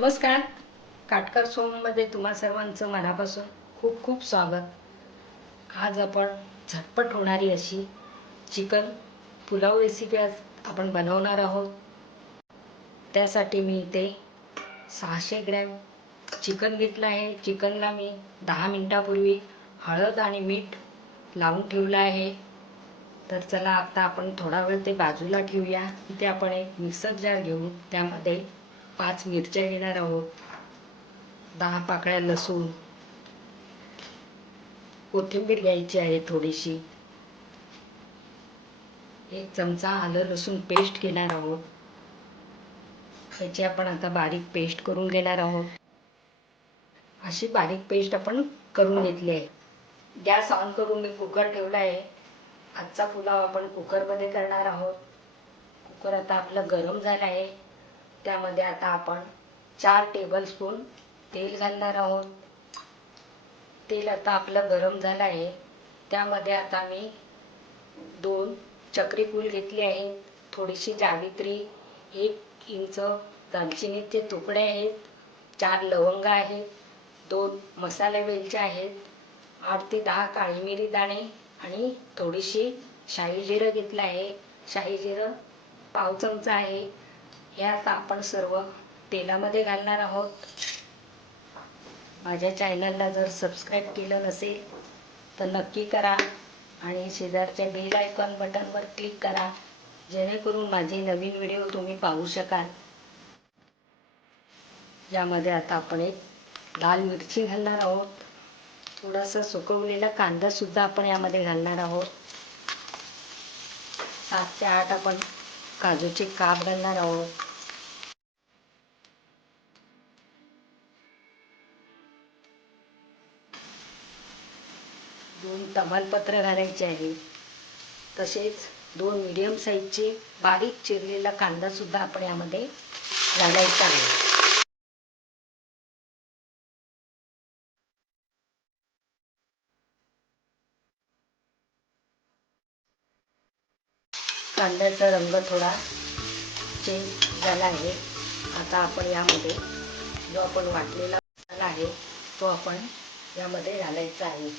नमस्कार. काटकर सोममध्ये तुम्हा सर्वांचं मनापासून खूप खूप स्वागत. आज आपण झटपट होणारी अशी चिकन पुलाव रेसिपी आज आपण बनवणार आहोत. त्यासाठी मी इथे सहाशे ग्रॅम चिकन घेतलं आहे. चिकनला मी दहा मिनटापूर्वी हळद आणि मीठ लावून ठेवलं आहे. तर चला आता आपण थोडा वेळ ते बाजूला ठेवूया. इथे आपण एक मिक्सर जार घेऊ त्यामध्ये पाच मिरच्या घेणार आहोत दहा पाकळ्या लसूण. कोथिंबीर घ्यायची आहे थोडीशी. एक चमचा आलं लसूण पेस्ट घेणार आहोत त्याची आपण आता बारीक पेस्ट करून घेणार आहोत अशी बारीक पेस्ट आपण करून घेतली आहे. गॅस ऑन करून मी कुकर ठेवला आहे. आजचा पुलाव आपण कुकरमध्ये करणार आहोत. कुकर आता आपलं गरम झालं आहे. त्यामध्ये आता आपण चार टेबलस्पून तेल घालणार आहोत. तेल आता आपलं गरम झालं आहे. त्यामध्ये आता मी दोन चक्री फूल घेतली आहे. थोडीशी जावित्री एक इंच दालचिनीचे तुकडे आहेत. चार लवंग आहेत. दोन मसाले वेलचे आहेत. आठ ते दहा काळी मिरी दाणे आणि थोडीशी शाही जिरं घेतलं आहे. शाही जिरं पाव चमचा आहे. हे आता आपण सर्व तेलामध्ये घालणार आहोत. माझ्या चॅनलला जर सबस्क्राईब केलं नसेल तर नक्की करा आणि शेजारच्या बेल आयकॉन बटनवर क्लिक करा जेणेकरून माझे नवीन व्हिडिओ तुम्ही पाहू शकाल. यामध्ये आता आपण एक लाल मिरची घालणार आहोत. थोडासा सुकवलेला कांदासुद्धा आपण यामध्ये घालणार आहोत. सात ते आठ आपण काजूचे काप घालणार आहोत. दोन तमालपत्र घालायचे आहे. तसेच दोन मिडियम साईजचे बारीक चिरलेला कांदा सुद्धा आपण यामध्ये घालायचा आहे. कांद्याचा रंग थोडा चेंज झाला आहे. आता आपण यामध्ये जो आपण वाटलेला मसाला आहे तो आपण यामध्ये घालायचा आहे.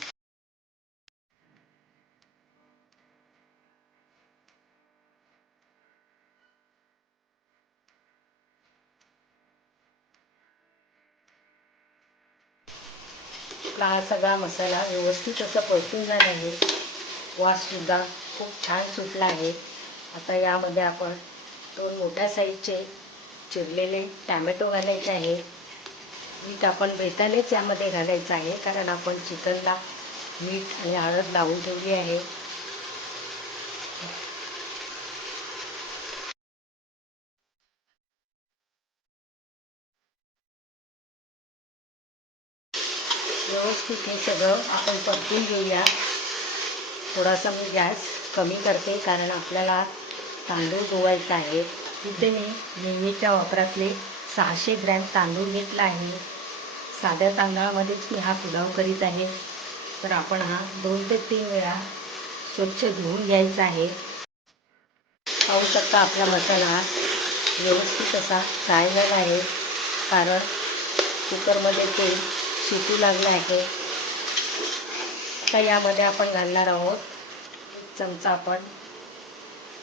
हा सगळा मसाला व्यवस्थित असा परतून झाला आहे. वाससुद्धा खूप छान सुटला आहे. आता यामध्ये आपण दोन मोठ्या साईजचे चिरलेले टॅमॅटो घालायचे आहे. मीठ आपण बेतानेच यामध्ये घालायचं आहे कारण आपण चिकनला मीठ आणि हळद लावून ठेवली आहे. व्यवस्थित हे सगळं आपण परतून घेऊया. थोडासा मी गॅस कमी करते कारण आपल्याला तांदूळ धुवायचा आहे. तिथे मी नेहमीच्या वापरातले सहाशे ग्रॅम तांदूळ घेतला आहे. साध्या तांदळामध्येच मी हा पुलाव करीत आहे. तर आपण हा दोन ते तीन वेळा स्वच्छ धुवून घ्यायचा आहे. पाहू शकता आपला मसाला व्यवस्थित असा फ्राय आहे. कारण कुकरमध्ये तेल शिकू लागलं आहे. आता यामध्ये आपण घालणार आहोत चमचा आपण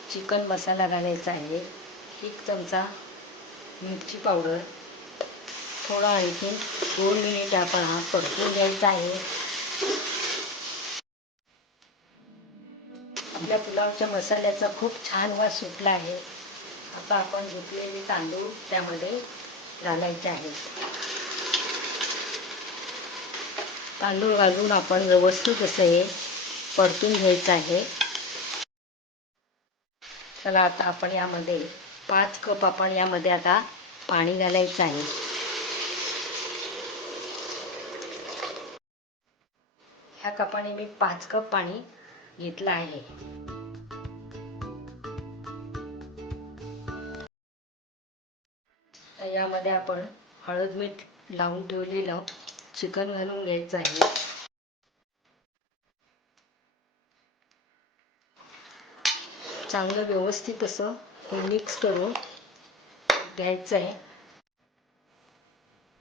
चिकन मसाला घालायचा आहे. एक चमचा मिरची पावडर. थोडा आणखी दोन मिनिट आपण हा परतून घ्यायचा आहे. आपल्या पुलावच्या मसाल्याचा खूप छान वास सुटला आहे. आता आपण धुतलेले तांदूळ त्यामध्ये घालायचे आहेत तांदूळ घालून आपण व्यवस्थित असं हे परतून घ्यायचं आहे. चला आता आपण यामध्ये पाच कप आपण यामध्ये आता पाणी घालायचं आहे. ह्या कपाने मी पाच कप पाणी घेतलं आहे. यामध्ये आपण हळद मीठ लावून ठेवलेलं चिकन घालून घ्यायचं आहे. चांगलं व्यवस्थित असं हे मिक्स करून घ्यायचं आहे.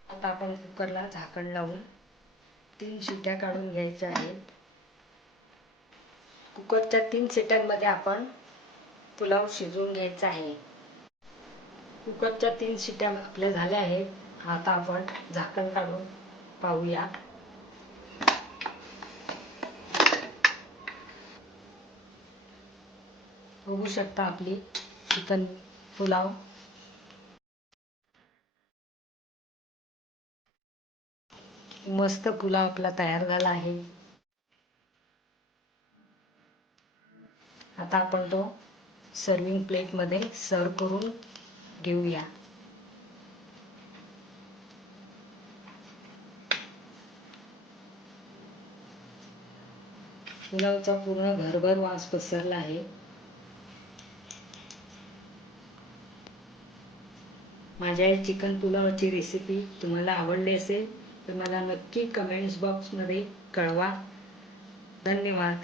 आता आपण कुकरला झाकण लावून तीन शिट्या काढून घ्यायच्या आहेत. कुकरच्या तीन शिट्यांमध्ये आपण पुलाव शिजवून घ्यायचा आहे. कुकरच्या तीन शिट्या आपल्या झाल्या आहेत. आता आपण झाकण काढून पाहूया. बघू शकता आपली चिकन पुलाव. मस्त पुलाव आपला तयार झाला आहे. आता आपण तो सर्विंग प्लेटमध्ये सर्व करून घेऊया. पुलावचा पूर्ण घरभर वास पसरला आहे. माझ्या या चिकन पुलावची रेसिपी तुम्हाला आवडली असेल तर मला नक्की कमेंट्स बॉक्समध्ये कळवा. धन्यवाद.